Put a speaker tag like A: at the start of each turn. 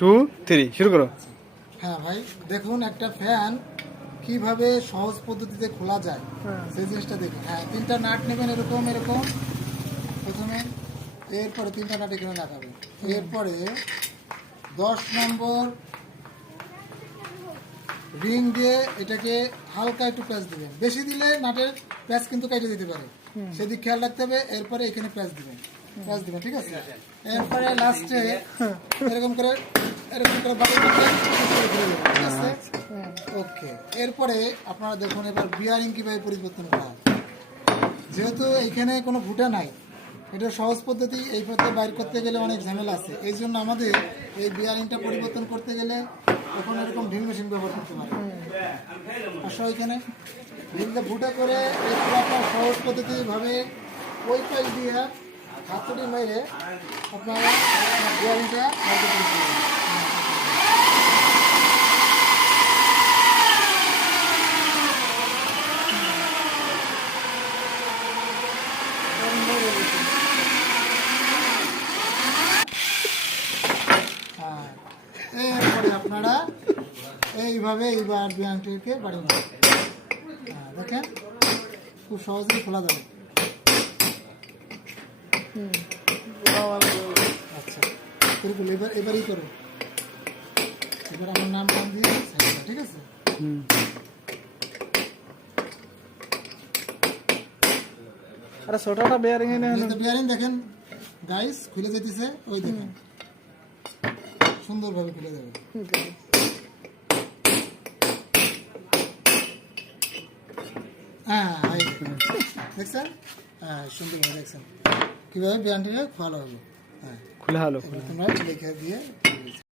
A: Two three শুরু করো।
B: হ্যাঁ ভাই দেখুন একটা ফ্যান কীভাবে সহজ পদ্ধতিতে খোলা যায় সেই জিনিসটা দেখুন। হ্যাঁ তিনটা নাট নেবেন এরকম এরকম। প্রথমে এরপরে তিনটা নাট এখানে লাগাবেন। এরপরে দশ নম্বর রিং দিয়ে এটাকে হালকা একটু প্যাচ দিবেন। বেশি দিলে নাটের প্যাচ কিন্তু কেটে দিতে পারে। সেদিক খেয়াল রাখতে হবে এরপরে এখানে প্যাচ দিবেন। প্যাচ দিবেন ঠিক আছে। এরপরে লাস্টে এরকম করে এরকম করে ঠিক আছে? ওকে এরপরে আপনারা দেখুন, এবার বিয়ারিং কীভাবে পরিবর্তন করা হয়। যেহেতু এখানে কোনো ভুটা নাই, এটা সহজ পদ্ধতি, এই পথে বাইর করতে গেলে অনেক ঝামেলা আছে। এই জন্য আমাদের এই বিয়ারিংটা পরিবর্তন করতে গেলে তখন এরকম ঢিল মেশিন ব্যবহার করতে পারে আসো এখানে। ঢিলটা ভুটা করে, এরপর আপনার সহজ পদ্ধতিভাবে ওই পাশ দিয়ে হাতুড়ি মেরে আপনারা পারবেন। হ্যাঁ আপনারা এইভাবে এইবার বিয়ানটিকে বাড়ি হ্যাঁ দেখেন, খুব সহজেই খোলা যাবে আচ্ছা এরকম এবার এবারই করুন এবার আমার নাম নাম দিয়ে ঠিক আছে?
A: আরে ছোটটা বেয়ারিং এনে
B: বিয়ারিং দেখেন। গাইস খুলে যেতেছে ওই দেখেন। সুন্দরভাবে খুলে যাবে। হ্যাঁ দেখছেন? হ্যাঁ সুন্দরভাবে দেখছেন। কীভাবে বিয়ানটিকে খোয়ানো হলো হ্যাঁ।
A: খুলে হলো।
B: তোমরা লিখে দিয়ে